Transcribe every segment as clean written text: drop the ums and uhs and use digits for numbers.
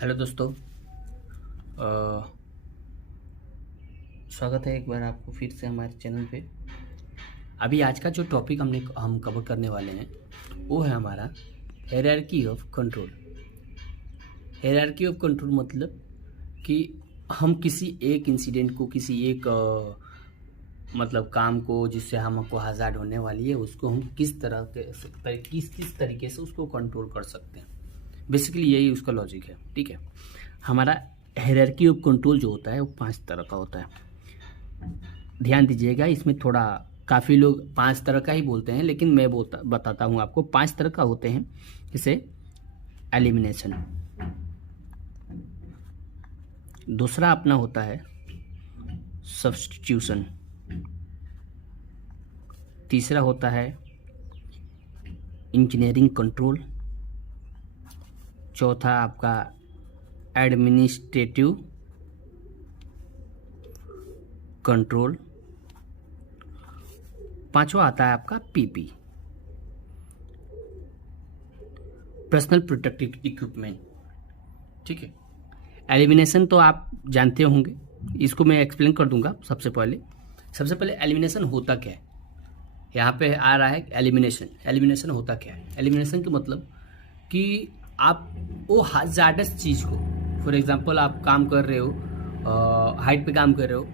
Hello दोस्तों। स्वागत है एक बार आपको फिर से हमारे चैनल पे। अभी आज का जो टॉपिक हम कवर करने वाले हैं वो है हमारा hierarchy of control. Hierarchy of control मतलब कि हम किसी एक इंसिडेंट को, किसी एक मतलब काम को जिससे हमको हज़ार्ड होने वाली है, उसको हम किस किस तरीके से उसको कंट्रोल कर सकते हैं। बेसिकली यही उसका लॉजिक है। ठीक है, हमारा हायरार्की ऑफ कंट्रोल जो होता है वो 5 तरह का होता है। ध्यान दीजिएगा, इसमें थोड़ा काफ़ी लोग 5 तरह का ही बोलते हैं, लेकिन मैं बताता हूँ आपको 5 तरह का होते हैं। जैसे एलिमिनेशन, दूसरा अपना होता है सब्स्टिट्यूशन, तीसरा होता है इंजीनियरिंग कंट्रोल, चौथा आपका एडमिनिस्ट्रेटिव कंट्रोल, पांचवा आता है आपका पीपी, पर्सनल प्रोटेक्टिव इक्विपमेंट। ठीक है, एलिमिनेशन तो आप जानते होंगे, इसको मैं एक्सप्लेन कर दूंगा। सबसे पहले एलिमिनेशन होता क्या है। यहाँ पे आ रहा है एलिमिनेशन होता क्या है। एलिमिनेशन का मतलब कि आप वो हज़ार्डस चीज़ को, फॉर एग्जांपल आप काम कर रहे हो, हाइट पे काम कर रहे हो,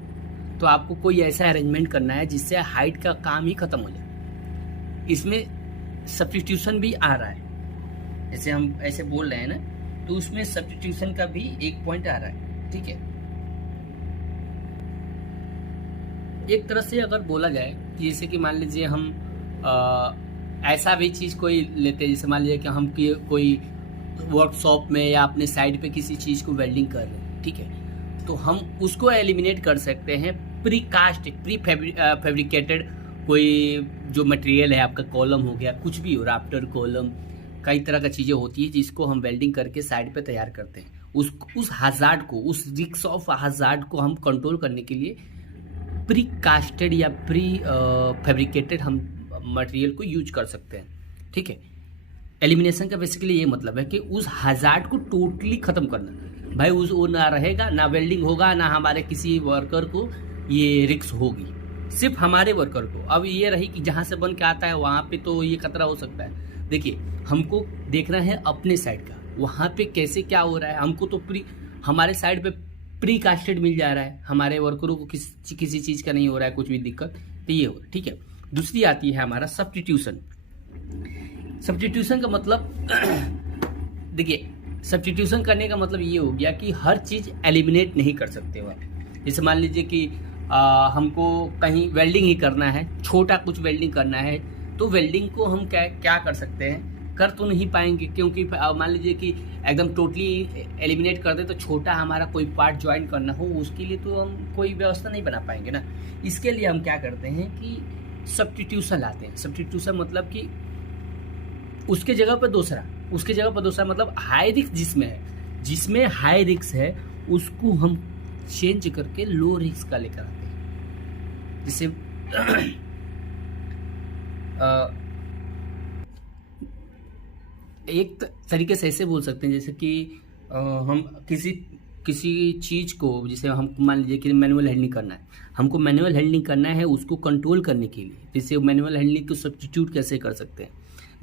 तो आपको कोई ऐसा अरेंजमेंट करना है जिससे हाइट का काम ही खत्म हो जाए। इसमें सब्स्टिट्यूशन भी आ रहा है, जैसे हम ऐसे बोल रहे हैं ना, तो उसमें सब्स्टिट्यूशन का भी एक पॉइंट आ रहा है। ठीक है, एक तरह से अगर बोला जाए कि जैसे कि मान लीजिए हम ऐसा भी चीज़ कोई लेते हैं, जैसे मान लीजिए कि हम कोई वर्कशॉप में या अपने साइड पे किसी चीज़ को वेल्डिंग कर रहे हैं। ठीक है, तो हम उसको एलिमिनेट कर सकते हैं प्री फैब्रिकेटेड कोई जो मटेरियल है, आपका कॉलम हो गया, कुछ भी हो, राफ्टर, कॉलम, कई तरह का चीज़ें होती है जिसको हम वेल्डिंग करके साइड पे तैयार करते हैं। उस हज़ार्ड को, उस रिस्क ऑफ हज़ार्ड को हम कंट्रोल करने के लिए प्री कास्टेड या प्री फैब्रिकेटेड हम मटेरियल को यूज कर सकते हैं। ठीक है, एलिमिनेशन का बेसिकली ये मतलब है कि उस हज़ार्ड को टोटली ख़त्म करना। भाई वो ना रहेगा, ना वेल्डिंग होगा, ना हमारे किसी वर्कर को ये रिस्क होगी, सिर्फ हमारे वर्कर को। अब ये रही कि जहाँ से बन के आता है वहाँ पे तो ये खतरा हो सकता है। देखिए, हमको देखना है अपने साइड का, वहाँ पे कैसे क्या हो रहा है। हमको तो हमारे साइड पे प्री कास्टेड मिल जा रहा है, हमारे वर्करों को किसी चीज़ का नहीं हो रहा है कुछ भी दिक्कत, तो ये हो। ठीक है, दूसरी आती है हमारा सब्स्टिट्यूशन। सब्स्टिट्यूशन का मतलब देखिए, सब्स्टिट्यूशन करने का मतलब ये हो गया कि हर चीज़ एलिमिनेट नहीं कर सकते हो आप। जैसे मान लीजिए कि हमको कहीं वेल्डिंग ही करना है, छोटा कुछ वेल्डिंग करना है, तो वेल्डिंग को हम क्या कर सकते हैं, कर तो नहीं पाएंगे, क्योंकि मान लीजिए कि एकदम टोटली एलिमिनेट कर दे तो छोटा हमारा कोई पार्ट ज्वाइन करना हो, उसके लिए तो हम कोई व्यवस्था नहीं बना पाएंगे ना। इसके लिए हम क्या करते हैं कि सब्स्टिट्यूशन लाते हैं। सब्स्टिट्यूशन मतलब कि उसके जगह पर दूसरा मतलब हाई रिस्क जिसमें हाई रिस्क है, उसको हम चेंज करके लो रिस्क का लेकर आते हैं। जैसे एक तरीके से ऐसे बोल सकते हैं, जैसे कि हम किसी चीज़ को, जैसे हम मान लीजिए कि मैनुअल हैंडलिंग करना है, हमको मैनुअल हैंडलिंग करना है, उसको कंट्रोल करने के लिए। जैसे मैनुअल हैंडलिंग को सब्स्टिट्यूट कैसे कर सकते हैं।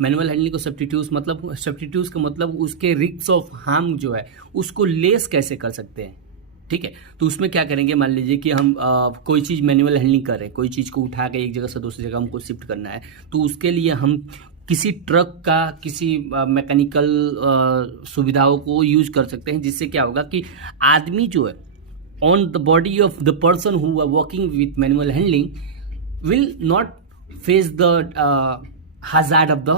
मैनुअल हैंडलिंग को सब्स्टिट्यूट का मतलब उसके रिस्क ऑफ हार्म जो है उसको लेस कैसे कर सकते हैं। ठीक है, तो उसमें क्या करेंगे, मान लीजिए कि हम कोई चीज़ मैनुअल हैंडलिंग कर रहे हैं, कोई चीज़ को उठा के एक जगह से दूसरी जगह हमको शिफ्ट करना है, तो उसके लिए हम किसी ट्रक का, किसी मैकेनिकल सुविधाओं को यूज कर सकते हैं, जिससे क्या होगा कि आदमी जो है, on the body of the person who are working with manual handling will not face the hazard of the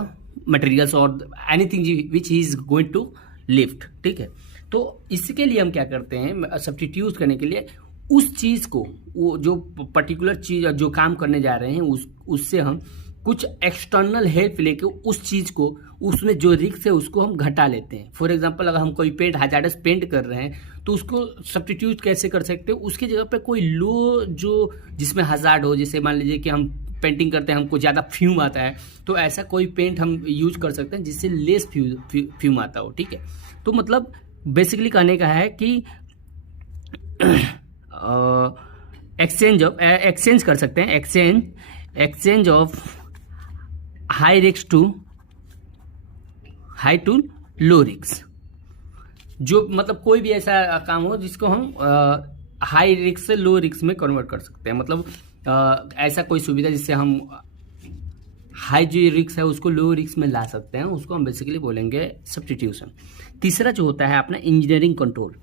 materials or anything which he is going to lift। ठीक है, तो इसके लिए हम क्या करते हैं, सब्स्टिट्यूट करने के लिए उस चीज़ को, वो जो पर्टिकुलर चीज़ जो काम करने जा रहे हैं उससे हम कुछ एक्सटर्नल हेल्प लेके उस चीज़ को, उसमें जो रिस्क है उसको हम घटा लेते हैं। फॉर एग्जांपल, अगर हम कोई हजार्डस पेंट कर रहे हैं तो उसको सब्स्टिट्यूट कैसे कर सकते हो, उसकी जगह पे कोई लो जो जिसमें हजार्ड हो। जैसे मान लीजिए कि हम पेंटिंग करते हैं, हमको ज़्यादा फ्यूम आता है, तो ऐसा कोई पेंट हम यूज कर सकते हैं जिससे लेस फ्यूम आता हो। ठीक है, तो मतलब बेसिकली कहने का है कि एक्सचेंज कर सकते हैं, exchange of high risk to low risk. जो मतलब कोई भी ऐसा काम हो जिसको हम हाई रिस्क से लो रिस्क में कन्वर्ट कर सकते हैं, मतलब ऐसा कोई सुविधा जिससे हम हाई जो रिस्क है उसको लो रिस्क में ला सकते हैं, उसको हम बेसिकली बोलेंगे सब्स्टिट्यूशन। तीसरा जो होता है अपना इंजीनियरिंग कंट्रोल।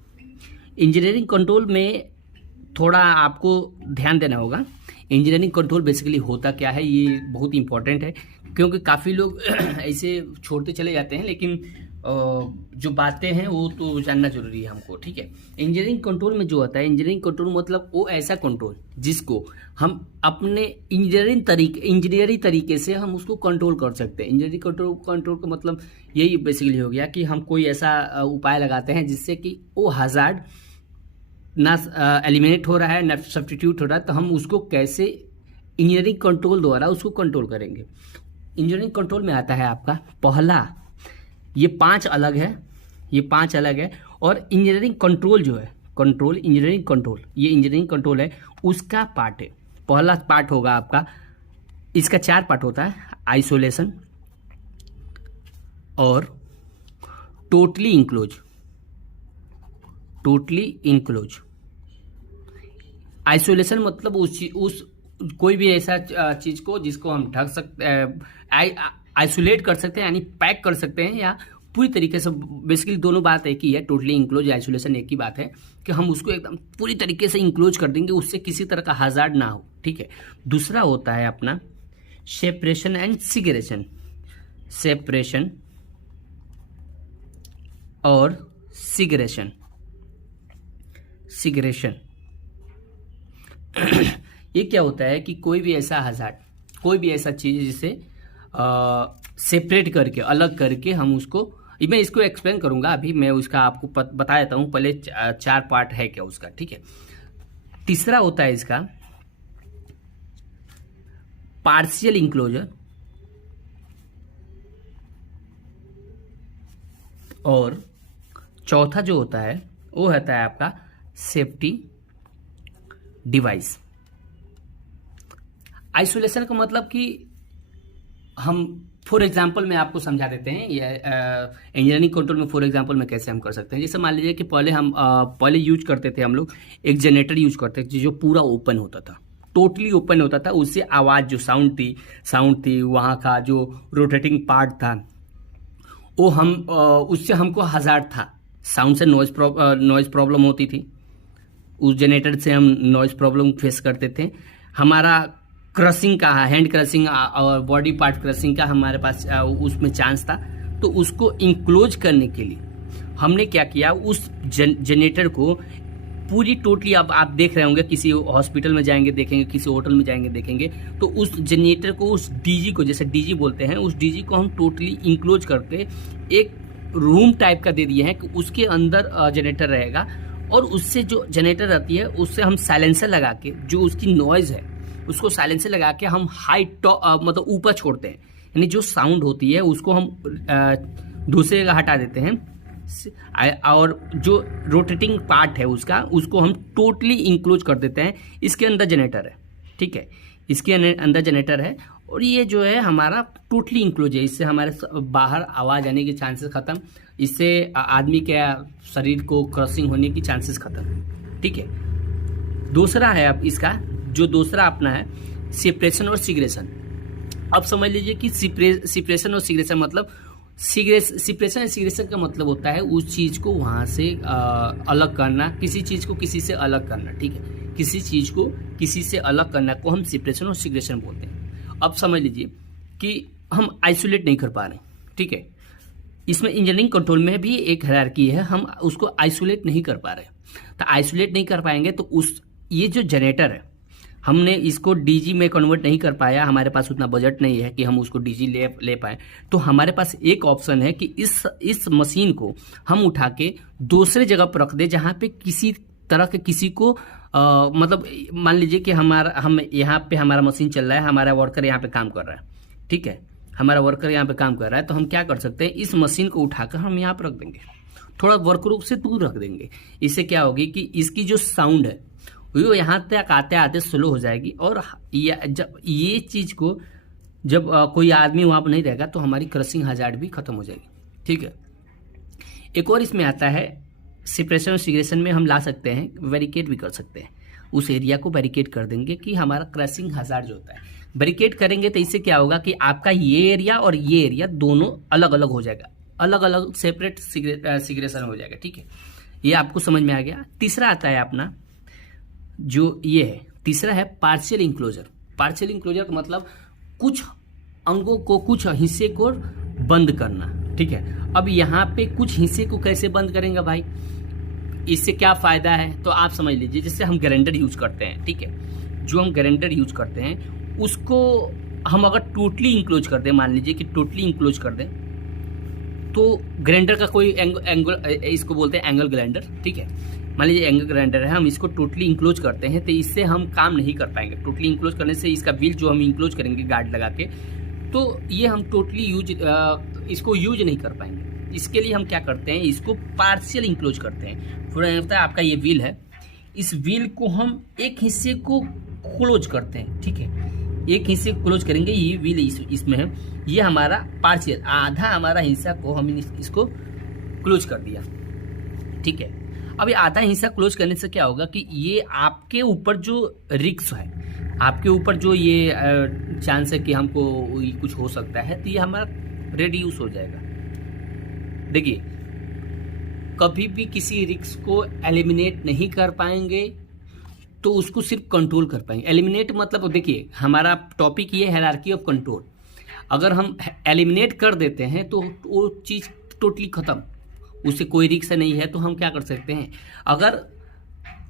इंजीनियरिंग कंट्रोल में थोड़ा आपको ध्यान देना होगा। इंजीनियरिंग कंट्रोल बेसिकली होता क्या है, ये बहुत इंपॉर्टेंट है, क्योंकि काफ़ी लोग ऐसे छोड़ते चले जाते हैं, लेकिन जो बातें हैं वो तो जानना जरूरी है हमको, ठीक है। इंजीनियरिंग कंट्रोल में जो होता है, इंजीनियरिंग कंट्रोल मतलब वो ऐसा कंट्रोल जिसको हम अपने इंजीनियरिंग तरीके से हम उसको कंट्रोल कर सकते हैं। इंजीनियरिंग कंट्रोल का मतलब यही बेसिकली हो गया कि हम कोई ऐसा उपाय लगाते हैं जिससे कि वो हज़ार्ड ना एलिमिनेट हो रहा है ना सब्स्टिट्यूट हो रहा है, तो हम उसको कैसे इंजीनियरिंग कंट्रोल द्वारा उसको कंट्रोल करेंगे। इंजीनियरिंग कंट्रोल में आता है आपका पहला, ये 5 अलग है, और इंजीनियरिंग कंट्रोल जो है, इंजीनियरिंग कंट्रोल, ये इंजीनियरिंग कंट्रोल है, उसका पार्ट है। पहला पार्ट होगा आपका, इसका 4 पार्ट होता है, आइसोलेशन और टोटली इंक्लोज। आइसोलेशन मतलब उस कोई भी ऐसा चीज को जिसको हम ढक सकते, आइसोलेट कर सकते हैं, यानी पैक कर सकते हैं, या पूरी तरीके से, बेसिकली दोनों बात एक ही है, टोटली इंक्लोज आइसोलेशन एक ही बात है कि हम उसको एकदम पूरी तरीके से इंक्लोज कर देंगे, उससे किसी तरह का हज़ार्ड ना हो, ठीक है। दूसरा होता है अपना सेपरेशन एंड सिगरेशन, सेपरेशन और सिगरेशन। ये क्या होता है कि कोई भी ऐसा हज़ार्ड, कोई भी ऐसा चीज़ जिसे सेपरेट करके, अलग करके हम उसको, मैं इसको एक्सप्लेन करूंगा अभी, मैं उसका आपको बता देता हूँ, पहले 4 पार्ट है क्या उसका, ठीक है। तीसरा होता है इसका पार्शियल इंक्लोजर, और चौथा जो होता है वो होता है आपका सेफ्टी डिवाइस। आइसोलेशन का मतलब कि हम फॉर एग्जांपल में आपको समझा देते हैं, ये इंजीनियरिंग कंट्रोल में फॉर एग्जांपल में कैसे हम कर सकते हैं। जैसे मान लीजिए कि पहले यूज करते थे हम लोग, एक जनरेटर यूज करते थे जो पूरा ओपन होता था, टोटली ओपन होता था, उससे आवाज़ जो साउंड थी वहाँ का जो रोटेटिंग पार्ट था वो उससे हमको हज़ार्ड था, साउंड से नॉइज प्रॉब्लम होती थी, उस जनरेटर से हम नॉइज प्रॉब्लम फेस करते थे। हमारा क्रशिंग का, हैंड क्रशिंग और बॉडी पार्ट क्रशिंग का हमारे पास उसमें चांस था। तो उसको इंक्लोज करने के लिए हमने क्या किया, उस जनरेटर को पूरी टोटली, अब आप देख रहे होंगे किसी हॉस्पिटल में जाएंगे देखेंगे, किसी होटल में जाएंगे देखेंगे, तो उस जनरेटर को, उस डीजी को, जैसे डीजी बोलते हैं, उस डीजी को हम टोटली इंक्लोज करके एक रूम टाइप का दे दिए हैं कि उसके अंदर जनरेटर रहेगा, और उससे जो जनरेटर रहती है उससे हम साइलेंसर लगा के, जो उसकी नॉइज़ है उसको साइलेंसर लगा के हम मतलब ऊपर छोड़ते हैं, यानी जो साउंड होती है उसको हम दूसरी जगह हटा देते हैं, और जो रोटेटिंग पार्ट है उसको हम टोटली इंक्लोज कर देते हैं। इसके अंदर जनरेटर है, ठीक है, इसके अंदर जनरेटर है, और ये जो है हमारा टोटली इंक्लोज है। इससे हमारे बाहर आवाज़ आने के चांसेस खत्म, इससे आदमी के शरीर को क्रशिंग होने की चांसेस खत्म, ठीक है। दूसरा है अब इसका, जो दूसरा अपना है सेपरेशन और सिगरेशन। अब समझ लीजिए कि सेपरेशन और सिगरेशन मतलब, सेपरेशन और सिगरेशन का मतलब होता है उस चीज़ को वहाँ से अलग करना, किसी चीज़ को किसी से अलग करना, ठीक है, किसी चीज़ को किसी से अलग करना को हम सेपरेशन और सिगरेशन बोलते हैं। अब समझ लीजिए कि हम आइसोलेट नहीं कर पा रहे, ठीक है, इसमें इंजीनियरिंग कंट्रोल में भी एक हायरार्की है, हम उसको आइसोलेट नहीं कर पा रहे, तो आइसोलेट नहीं कर पाएंगे तो ये जो जनरेटर है हमने इसको डीजी में कन्वर्ट नहीं कर पाया, हमारे पास उतना बजट नहीं है कि हम उसको डीजी ले पाए, तो हमारे पास एक ऑप्शन है कि इस मशीन को हम उठा के दूसरे जगह पर रख दे, जहाँ पे किसी तरह के किसी को मतलब मान लीजिए कि हम यहाँ पे हमारा मशीन चल रहा है, हमारा वर्कर यहाँ पे काम कर रहा है, ठीक है, हमारा वर्कर यहाँ पे काम कर रहा है, तो हम क्या कर सकते हैं, इस मशीन को उठाकर हम यहाँ पर रख देंगे, थोड़ा वर्करूप से दूर रख देंगे। इससे क्या होगी कि इसकी जो साउंड है वो यहाँ तक आते आते स्लो हो जाएगी, और जब ये चीज़ को जब कोई आदमी वहाँ पर नहीं रहेगा तो हमारी क्रशिंग हजार्ड भी खत्म हो जाएगी। ठीक है, एक और इसमें आता है सेपरेशन और सिग्रेशन में हम ला सकते हैं, बैरिकेड भी कर सकते हैं। उस एरिया को बैरिकेड कर देंगे कि हमारा क्रशिंग हजार्ड जो होता है, बैरिकेड करेंगे तो इससे क्या होगा कि आपका ये एरिया और ये एरिया दोनों अलग अलग हो जाएगा, अलग अलग सेपरेट सिग्रेशन हो जाएगा। ठीक है, ये आपको समझ में आ गया। तीसरा आता है अपना जो ये है, तीसरा है पार्शियल इंक्लोजर। पार्शियल इंक्लोजर का मतलब कुछ अंगों को, कुछ हिस्से को बंद करना। ठीक है, अब यहाँ पे कुछ हिस्से को कैसे बंद करेंगे भाई, इससे क्या फायदा है तो आप समझ लीजिए। जैसे हम ग्राइंडर यूज करते हैं, ठीक है, जो हम ग्राइंडर यूज करते हैं उसको हम अगर टोटली इंक्लोज कर दें, मान लीजिए कि टोटली इंक्लोज कर दें, तो ग्राइंडर का कोई एंगल, इसको बोलते हैं एंगल ग्राइंडर। ठीक है, मान लीजिए एंगल ग्राइंडर है, हम इसको टोटली इंक्लोज करते हैं तो इससे हम काम नहीं कर पाएंगे। टोटली इंक्लोज करने से इसका व्हील जो हम इंक्लोज करेंगे गार्ड लगा के, तो ये हम टोटली इसको यूज नहीं कर पाएंगे। इसके लिए हम क्या करते हैं, इसको पार्शियल इंक्लोज करते हैं। फॉर एग्जाम्पल आपका ये व्हील है, इस व्हील को हम एक हिस्से को क्लोज करते हैं। ठीक है, एक हिस्से को क्लोज करेंगे, ये व्हील इसमें है, ये हमारा पार्शियल आधा हमारा हिस्सा को हम इसको क्लोज कर दिया। ठीक है, अब ये आधा हिस्सा क्लोज करने से क्या होगा कि ये आपके ऊपर जो रिस्क है, आपके ऊपर जो ये चांस है कि हमको कुछ हो सकता है, तो ये हमारा रिड्यूस हो जाएगा। देखिए, कभी भी किसी रिस्क को एलिमिनेट नहीं कर पाएंगे तो उसको सिर्फ कंट्रोल कर पाएंगे। एलिमिनेट मतलब देखिए, हमारा टॉपिक ये है हायरार्की ऑफ कंट्रोल। अगर हम एलिमिनेट कर देते हैं तो वो चीज़ टोटली खत्म, उससे कोई रिस्क नहीं है। तो हम क्या कर सकते हैं, अगर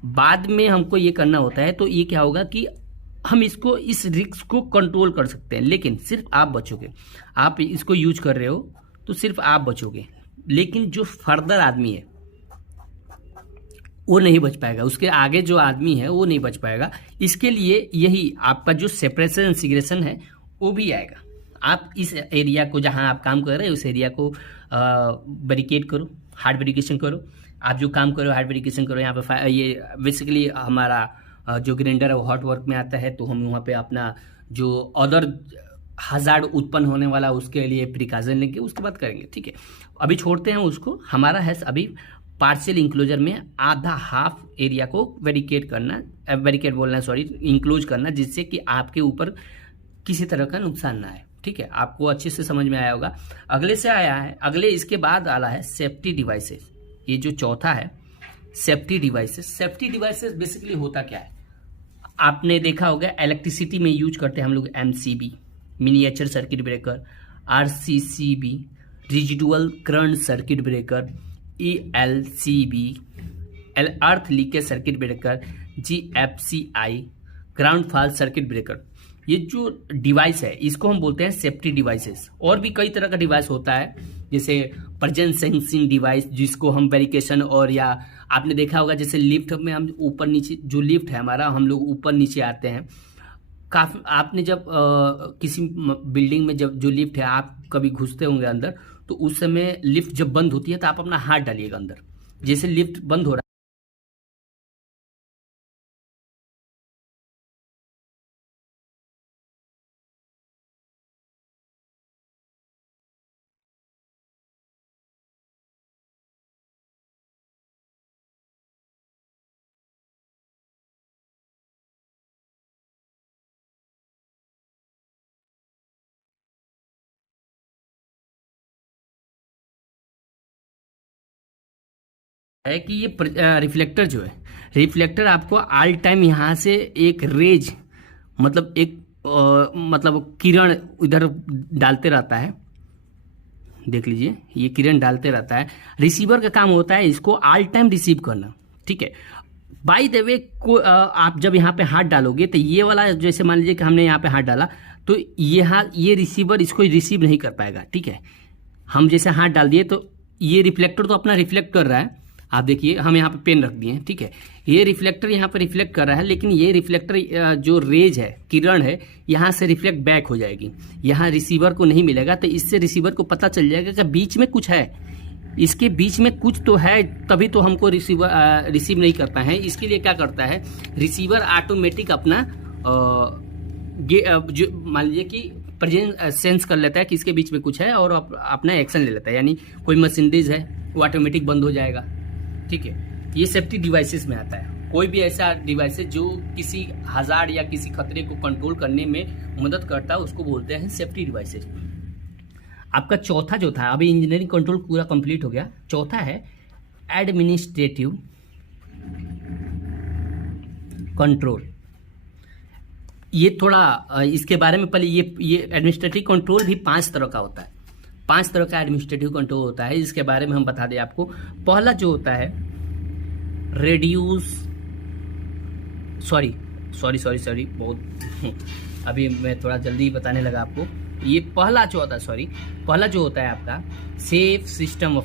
बाद में हमको ये करना होता है तो ये क्या होगा कि हम इसको, इस रिस्क को कंट्रोल कर सकते हैं, लेकिन सिर्फ आप बचोगे। आप इसको यूज कर रहे हो तो सिर्फ आप बचोगे, लेकिन जो फर्दर आदमी है वो नहीं बच पाएगा, उसके आगे जो आदमी है वो नहीं बच पाएगा। इसके लिए यही आपका जो सेपरेशन एंड सिग्रेशन है वो भी आएगा। आप इस एरिया को, जहां आप काम कर रहे हैं उस एरिया को बैरिकेड करो, हार्ड बैरिकेशन करो। आप जो काम करो हार्ड बैरिकेशन करो। यहाँ पे ये बेसिकली हमारा जो ग्राइंडर है वो हॉट वर्क में आता है, तो हम वहाँ पे अपना जो अदर हजार्ड उत्पन्न होने वाला उसके लिए प्रिकॉशन लेंगे, उसके बाद करेंगे। ठीक है, अभी छोड़ते हैं उसको। हमारा है अभी पार्शियल इंक्लोजर में आधा हाफ एरिया को बैरिकेड करना, बैरिकेड बोलना सॉरी, इंक्लोज करना, जिससे कि आपके ऊपर किसी तरह का नुकसान ना आए। ठीक है, आपको अच्छे से समझ में आया होगा। अगले से आया है, अगले इसके बाद आला है सेफ्टी डिवाइसेस। ये जो चौथा है safety devices. Safety devices basically होता क्या है, आपने देखा होगा इलेक्ट्रिसिटी में यूज करते हैं हम लोग MCB, miniature circuit breaker, RCCB, residual current circuit breaker, ELCB, अर्थ leakage circuit breaker, GFCI, ground fault circuit breaker. ये जो डिवाइस है इसको हम बोलते हैं सेफ्टी डिवाइसेस। और भी कई तरह का डिवाइस होता है, जैसे प्रेजेंस सेंसिंग डिवाइस, जिसको हम बैरिकेशन, और या आपने देखा होगा जैसे लिफ्ट में हम ऊपर नीचे, जो लिफ्ट है हमारा, हम लोग ऊपर नीचे आते हैं। काफ़ी आपने जब किसी बिल्डिंग में जब जो लिफ्ट है, आप कभी घुसते होंगे अंदर, तो उस समय लिफ्ट जब बंद होती है तो आप अपना हाथ डालिएगा अंदर, जैसे लिफ्ट बंद हो रहा है कि ये रिफ्लेक्टर जो है, रिफ्लेक्टर आपको ऑल टाइम यहाँ से एक रेज, मतलब एक मतलब किरण इधर डालते रहता है। देख लीजिए, ये किरण डालते रहता है। रिसीवर का काम होता है इसको ऑल टाइम रिसीव करना। ठीक है, बाय द वे को आप जब यहाँ पे हाथ डालोगे तो ये वाला, जैसे मान लीजिए कि हमने यहाँ पे हाथ डाला, तो ये रिसीवर इसको रिसीव नहीं कर पाएगा। ठीक है, हम जैसे हाथ डाल दिए तो ये रिफ्लेक्टर तो अपना रिफ्लेक्ट कर रहा है। आप देखिए, हम यहाँ पे पेन रख दिए हैं। ठीक है, ये रिफ्लेक्टर यहाँ पे रिफ्लेक्ट कर रहा है, लेकिन ये रिफ्लेक्टर जो रेज है, किरण है, यहाँ से रिफ्लेक्ट बैक हो जाएगी, यहाँ रिसीवर को नहीं मिलेगा। तो इससे रिसीवर को पता चल जाएगा कि बीच में कुछ है, इसके बीच में कुछ तो है, तभी तो हमको रिसीव नहीं करता है। इसके लिए क्या करता है, रिसीवर ऑटोमेटिक अपना जो मान लीजिए कि प्रेजेंस सेंस कर लेता है कि इसके बीच में कुछ है और अपना एक्शन ले लेता है। यानी कोई मशीनरीज है वो ऑटोमेटिक बंद हो जाएगा। ठीक है, ये सेफ्टी डिवाइसेस में आता है। कोई भी ऐसा डिवाइस जो किसी हज़ार्ड या किसी खतरे को कंट्रोल करने में मदद करता है उसको बोलते हैं सेफ्टी डिवाइसेस। आपका चौथा जो था, अभी इंजीनियरिंग कंट्रोल पूरा कंप्लीट हो गया। चौथा है एडमिनिस्ट्रेटिव कंट्रोल। ये थोड़ा इसके बारे में पहले ये एडमिनिस्ट्रेटिव कंट्रोल भी 5 तरह का होता है। 5 तरह का एडमिनिस्ट्रेटिव कंट्रोल होता है, इसके बारे में हम बता दें आपको। पहला जो होता है सॉरी बहुत अभी मैं थोड़ा जल्दी बताने लगा आपको। ये पहला जो होता है आपका सेफ सिस्टम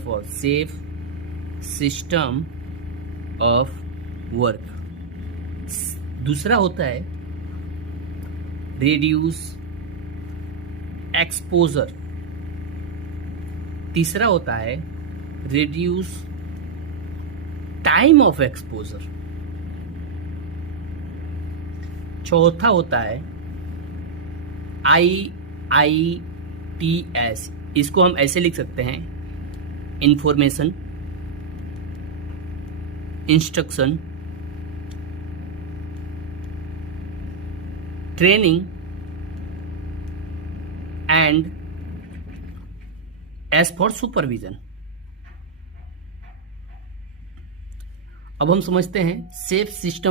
ऑफ वर्क। दूसरा होता है रेड्यूस एक्सपोजर। तीसरा होता है रेड्यूस टाइम ऑफ एक्सपोजर। चौथा होता है IITS। इसको हम ऐसे लिख सकते हैं, information, instruction, training and as for supervision. अब हम समझते हैं सेफ सिस्टम